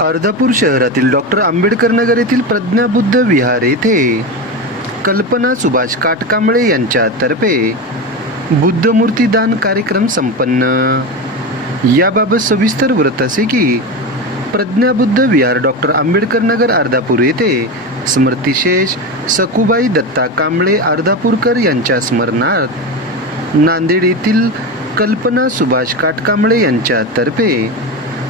अर्धापूर शहरातील डॉक्टर आंबेडकर नगर येथील प्रज्ञाबुद्ध विहार येथे कल्पना सुभाष काटकांबळे यांच्यातर्फे बुद्धमूर्ती दान कार्यक्रम संपन्न. याबाबत सविस्तर व्रत असे की प्रज्ञाबुद्ध विहार डॉक्टर आंबेडकर नगर अर्धापूर येथे स्मृतिशेष सकुबाई दत्ता कांबळे अर्धापूरकर यांच्या स्मरणार्थ नांदेड येथील कल्पना सुभाष काटकांबळे यांच्यातर्फे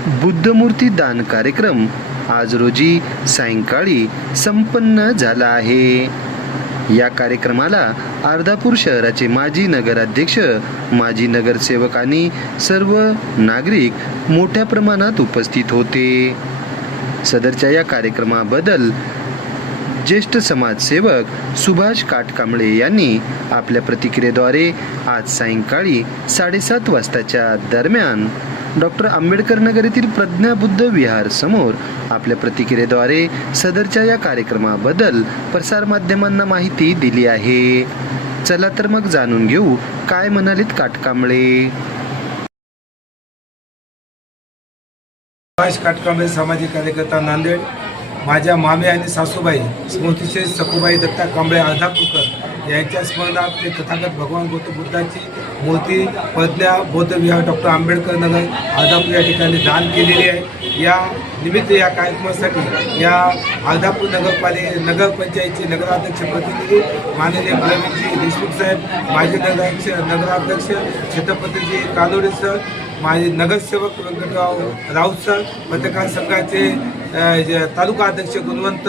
बुद्धमूर्ती दान कार्यक्रम आज रोजी सायंकाळी संपन्न झाला आहे. या कार्यक्रमाला अर्धापूर शहराचे माजी नगराध्यक्ष माजी नगरसेवक आणि सर्व नागरिक मोठ्या प्रमाणात उपस्थित होते. सदरच्या या कार्यक्रमाबद्दल ज्येष्ठ समाजसेवक सुभाष काटकांबळे यांनी आपल्या प्रतिक्रियेद्वारे आज सायंकाळी साडेसात वाजताच्या दरम्यान डॉक्टर आंबेडकर नगर येथील प्रज्ञाबुद्ध विहार समोर आपल्या प्रतिक्रियेद्वारे सदरच्या या कार्यक्रमाबद्दल प्रसारमाध्यमांना माहिती दिली आहे. चला तर मग जाणून घेऊ काय म्हणालेत काटकांबळे. काटकांबळे सामाजिक कार्यकर्ता नांदेड. माझ्या मामे आणि सासूबाई स्मृतिशे सखुबाई दत्ता कांबळे अर्धापूरकर यांच्या स्मरणात ते तथागत भगवान गौतम बुद्धाची मूर्ती प्रज्ञा बौद्ध विहार डॉक्टर आंबेडकर नगर अर्धापूर या ठिकाणी दान केलेली आहे. या निमित्त या कार्यक्रमासाठी या अर्धापूर नगरपालिके नगरपंचायतचे नगराध्यक्ष प्रतिनिधी माननीय प्रवीणजी देशमुख साहेब माजी नगराध्यक्ष नगराध्यक्ष छत्रपतीजी कानोडे सर माझे नगरसेवक व्यंकटराव राऊत सर पत्रकार संघाचे जे तालुका अध्यक्ष गुणवंत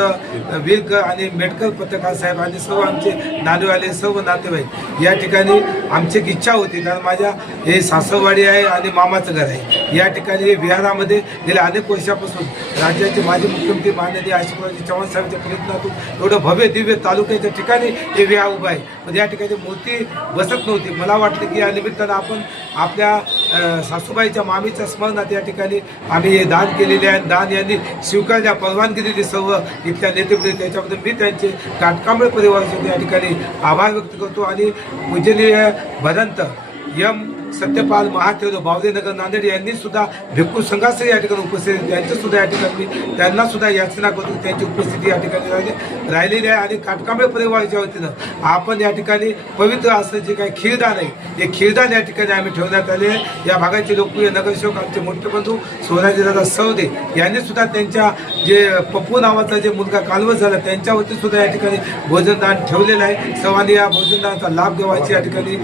विरकर आणि मेटकर पत्रकार साहेब आणि सर्व आमचे नातेवाले सर्व नातेवाईक. या ठिकाणी आमची एक इच्छा होती कारण माझ्या हे सासरवाडी आहे आणि मामाचं घर आहे. या ठिकाणी हे विहारामध्ये गेल्या अनेक वर्षापासून राज्याचे माजी मुख्यमंत्री माननीय आशिफरावजी चव्हाण साहेबांच्या प्रयत्नातून एवढं भव्य दिव्य तालुक्याच्या ठिकाणी हे विहार उभं आहे. पण या ठिकाणी मूर्ती बसत नव्हती. मला वाटलं की या निमित्तानं आपण आपल्या सासूबाईच्या मामीच्या स्मरणात या ठिकाणी आम्ही हे दान केलेले आहे. दान यांनी स्वीकारल्या परवानगी दिली सर्व इथल्या नेतेपुढे त्याच्याबद्दल मी त्यांचे काटकांबळे परिवाराचे या ठिकाणी आभार व्यक्त करतो. आणि पूजनीय भदंत यम सत्यपाल महादेव बावदेनगर नांदेड यांनी सुद्धा भिक्खू संघाचं या ठिकाणी उपस्थित आहेत. त्यांचं सुद्धा या ठिकाणी त्यांना सुद्धा याचना करतो त्यांची उपस्थिती या ठिकाणी राहिली- राहिलेली आहे आणि काटकांबळे परिवाराच्या वतीनं आपण या ठिकाणी पवित्र असं जे काही खीरदान आहे हे खीरदान या ठिकाणी आम्ही ठेवण्यात आले आहे. या भागाचे लोकप्रिय नगरसेवक आमचे मोठे बंधू सोनाजीदादा सवदे यांनी सुद्धा त्यांच्या जे पप्पू नावाचा जे मुलगा कालवत झाला त्यांच्यावरती सुद्धा या ठिकाणी भोजनदान ठेवलेलं आहे. सर्वांनी या भोजनदानाचा लाभ घेवायची या ठिकाणी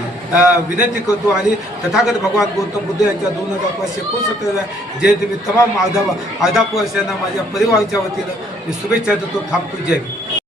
विनंती करतो आणि तथागत भगवान गौतम बुद्ध यांच्या दोन हजार पाचशे एकोणसत्तरव्या जयंती मी तमाम अर्धा अर्धापूर यांना माझ्या परिवाराच्या वतीनं मी शुभेच्छा देतो थांबतो जय भीम.